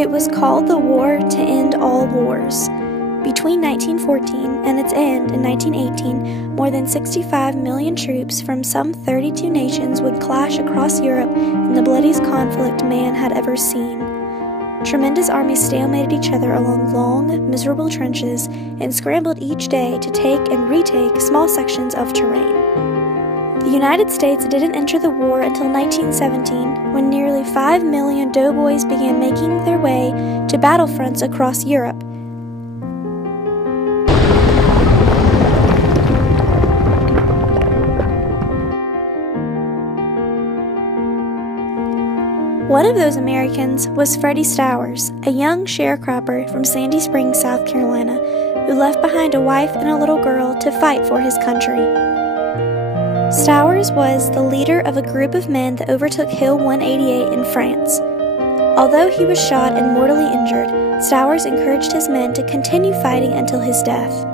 It was called the War to End All Wars. Between 1914 and its end in 1918, more than 65 million troops from some 32 nations would clash across Europe in the bloodiest conflict man had ever seen. Tremendous armies stalemated each other along long, miserable trenches and scrambled each day to take and retake small sections of terrain. The United States didn't enter the war until 1917, when nearly 5 million doughboys began making their way to battlefronts across Europe. One of those Americans was Freddie Stowers, a young sharecropper from Sandy Springs, South Carolina, who left behind a wife and a little girl to fight for his country. Stowers was the leader of a group of men that overtook Hill 188 in France. Although he was shot and mortally injured, Stowers encouraged his men to continue fighting until his death.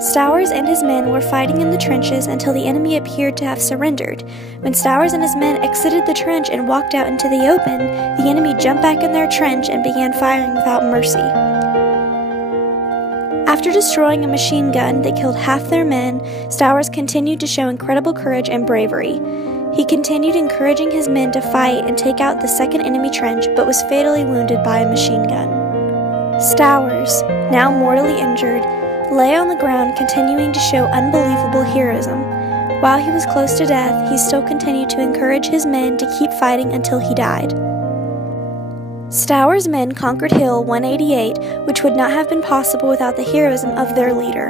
Stowers and his men were fighting in the trenches until the enemy appeared to have surrendered. When Stowers and his men exited the trench and walked out into the open, the enemy jumped back in their trench and began firing without mercy. After destroying a machine gun that killed half their men, Stowers continued to show incredible courage and bravery. He continued encouraging his men to fight and take out the second enemy trench, but was fatally wounded by a machine gun. Stowers, now mortally injured, lay on the ground continuing to show unbelievable heroism. While he was close to death, he still continued to encourage his men to keep fighting until he died. Stowers' men conquered Hill 188, which would not have been possible without the heroism of their leader.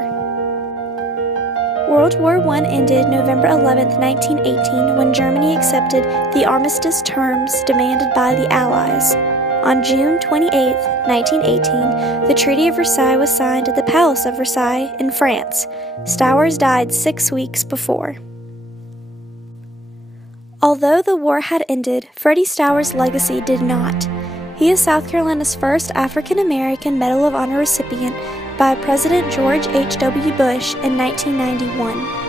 World War I ended November 11, 1918, when Germany accepted the armistice terms demanded by the Allies. On June 28, 1918, the Treaty of Versailles was signed at the Palace of Versailles in France. Stowers died 6 weeks before. Although the war had ended, Freddie Stowers' legacy did not. He is South Carolina's first African American Medal of Honor recipient by President George H.W. Bush in 1991.